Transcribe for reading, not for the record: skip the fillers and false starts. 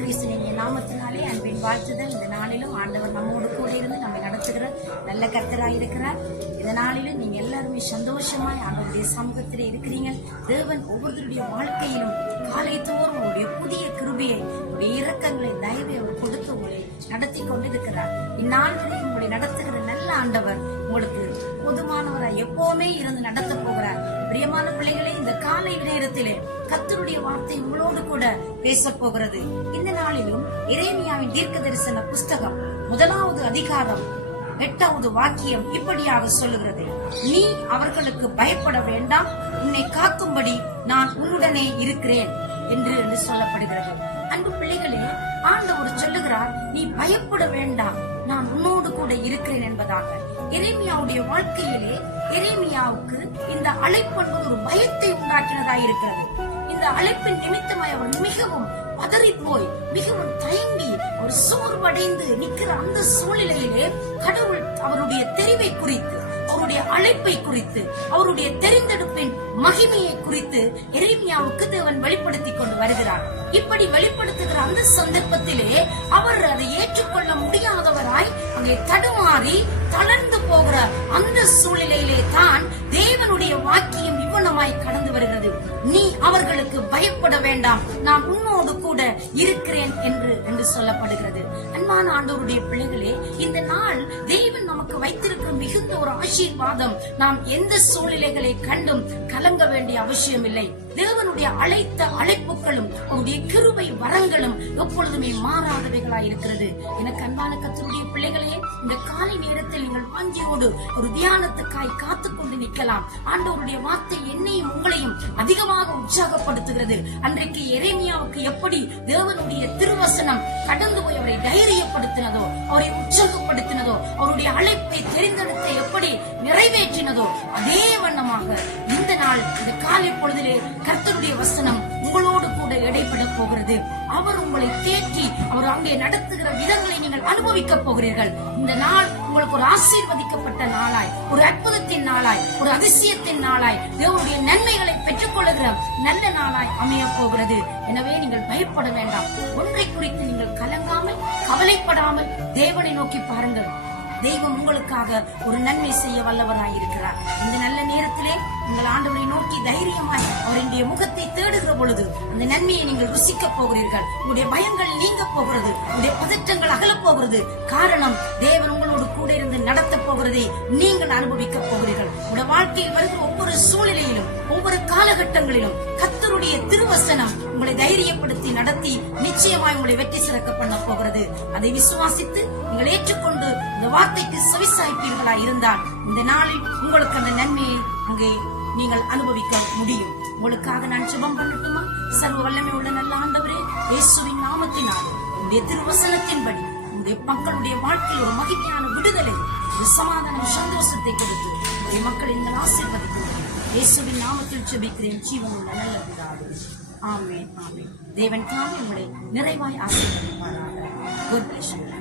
கிறிஸ்துவின் நாமத்தினாலே அன்பின் வாழ்த்துதல். இந்த நாளிலும் ஆண்டவர் நம்மோடு கூட இருந்து நம்மை நடத்துகிற நல்ல கர்த்தராய் இருக்கிறார். இந்த நாளிலும் நீங்க எல்லாருமே சந்தோஷமாய் ஆண்டவருடைய சமூகத்திலே இருக்கிறீங்க. தேவன் ஒவ்வொருவருடைய வாழ்க்கையிலும் காலை தோறும் அவருடைய புதிய கிருபையை, அவருடைய இரக்கங்களை, தயவை அவர் கொடுத்து உங்களை நடத்தி கொண்டிருக்கிறார். இந்நாள் வரை உங்களை நடத்துகிற நல்ல ஆண்டவர் உங்களுக்கு பொதுமானவராய் எப்பவுமே இருந்து நடத்த போகிறார். பிரியமான பிள்ளைகளே, இந்த காலை நேரத்திலே கர்த்தருடைய வார்த்தை உங்களோடு கூட பேச போகிறது. இந்த நாளிலும் எரேமியாவின் தீர்க்க தரிசன புஸ்தகம் 1வது அதிகாரம் 8வது வாக்கியம் இப்படியாக சொல்லுகிறது: நீ அவர்களுக்கு பயப்பட வேண்டாம், உன்னை காக்கும்படி நான் உன்னுடனே இருக்கிறேன் என்று சொல்லப்படுகிறது. அன்பு பிள்ளைகளே, ஆண்டவர் சொல்லுகிறார், நீ பயப்பட வேண்டாம், நான் உன்னோடு கூட இருக்கிறேன் என்பதாக. எரேமியாவுடைய வாழ்க்கையிலே எரேமியாவுக்கு இந்த அழைப்பு ஒரு பயத்தை உண்டாக்கினதாக இருக்கிறது. இந்த அழைப்பின் நிமித்தமாய் அவர் மிகவும் பதறி போய், மிகவும் தயங்கி, ஒரு சோர்வடைந்து நிற்கிற அந்த சூழ்நிலையிலே கடவுள் அவருடைய தெரிவை குறித்து, அவருடைய அழைப்பை குறித்து, அவருடைய தெரிந்தெடுப்பின் மகிமையை குறித்து எரேமியாவுக்கு தேவன் வெளிப்படுத்திக் கொண்டு வருகிறார். இப்படி வெளிப்படுத்துகிற அந்த சந்தர்ப்பத்திலே அவர் அதை ஏற்றுக்கொள்ள முடியாதவராய் அங்கே தடுமாறி தளர்ந்து போகிற அந்த சூழ்நிலையிலே தான் தேவனுடைய வாக்கியம் இவ்வளமாய் கடந்து வருகிறது. நீ அவர்களுக்கு பயப்பட வேண்டாம், நான் உன்னோடு கூட இருக்கிறேன் என்று சொல்லப்படுகிறது. அன்பான ஆண்டவருடைய பிள்ளைகளே, இந்த நாள் தேவன் நமக்கு வைத்திருக்கிற மிகுந்த ஒரு ஆசீர்வாதம். நாம் எந்த சூழ்நிலைகளை கண்டும் கலங்க வேண்டிய அவசியம் இல்லை. தேவனுடைய அழைத்த அழைப்புகளும் அவருடைய கிருபை வரங்களும் எப்பொழுதுமே மாறாதவைகளாய் இருக்கிறது. எனக்கு அன்பான கர்த்தருடைய பிள்ளைகளே, இந்த காலை நேரத்தில் நீங்கள் வாஞ்சியோடு ஒரு தியானத்துக்காய் காத்துக் கொண்டு நிற்கலாம். ஆண்டவருடைய வார்த்தை என்னையும் உங்களையும் அதிகமாக உற்சாகப்படுத்துகிறது. அன்றைக்கு எரேமியாவுக்கு எப்படி தேவனுடைய திருவசனம் கடந்து போய் அவரை தைரியப்படுத்தினதோ, அவரை உற்சாகப்படுத்தினதோ, அவருடைய அழைப்பை தெரிந்தெடுத்த எப்படி நிறைவேற்றினதோ, அதே வண்ணமாக இந்த நாள் இந்த காலை பொழுதிலே கர்த்தருடைய வசனம் உங்களோடு கூட இடைப்பட போகிறது. அவர் உங்களை தேற்றி அவர் அங்கே நடத்துகிற விதங்களை நீங்கள் அனுபவிக்க போகிறீர்கள். இந்த நாள் உங்களுக்கு ஒரு ஆசீர்வதிக்கப்பட்ட நாளாய், ஒரு அற்புதத்தின் நாளாய், ஒரு அதிசயத்தின் நாளாய், தேவனுடைய நன்மைகளை பெற்றுக் கொள்ளுகிற நல்ல நாளாய் அமைய போகிறது. எனவே நீங்கள் பயப்பட வேண்டாம். ஒன்றை குறித்து நீங்கள் கலங்காமல், கவலைப்படாமல் தேவனை நோக்கி பாருங்கள். தெய்வம் உங்களுக்காக ஒரு நன்மை செய்ய வல்லவராய் இருக்கிறார். இந்த நல்ல நேரத்திலே உங்கள் ஆண்டவரை நோக்கி தைரியமாய் அவருடைய முகத்தை தேடுகிற பொழுது அந்த நன்மையை நீங்கள் ருசிக்க போகிறீர்கள். உங்களுடைய பயங்கள் நீங்க போகிறது, உங்களுடைய பதற்றங்கள் அகலப் போகிறது. காரணம், தேவன் உங்களோடு கூட இருந்து நடத்த போகிறதை நீங்கள் அனுபவிக்க போகிறீர்கள். உங்களுடைய வாழ்க்கையில் வருகிற ஒவ்வொரு சூழ்நிலையிலும், ஒவ்வொரு காலகட்டங்களிலும் கர்த்தருடைய திருவசனம் உங்களை தைரியப்படுத்தி நடத்தி நிச்சயமாய் உங்களை வெற்றி சிறக்க பண்ண போகிறது. அதை விசுவாசித்து நீங்கள் ஏற்றுக்கொண்டு இந்த வார்த்தைக்கு செவிசாய்ப்பீர்களா இருந்தால் இந்த நாளில் உங்களுக்கு அந்த நன்மையை அங்கே நீங்கள் அனுபவிக்க முடியும். உங்களுக்காக நான் ஜெபம் பண்ணட்டுமா? சர்வ வல்லமை உள்ள நல்ல ஆண்டவரே, இயேசுவின் நாமத்தினாலே உங்களுடைய திருவசனத்தின்படி உங்களுடைய மக்களுடைய வாழ்க்கையில் ஒரு மகிமையான விடுதலை, ஒரு சமாதானம், சந்தோஷத்தை கொடுத்து உங்களுடைய மக்கள் இந்த ஆசீர்வதிக்கிறேன். இயேசுவின் நாமத்தில் ஜெபிக்கிறேன், ஜீவனுள்ள நல்ல பிதாவே. ஆமென், ஆமென். தேவன் தாமே உங்களை நிறைவாய் ஆசீர்வதிப்பாராக. God bless you.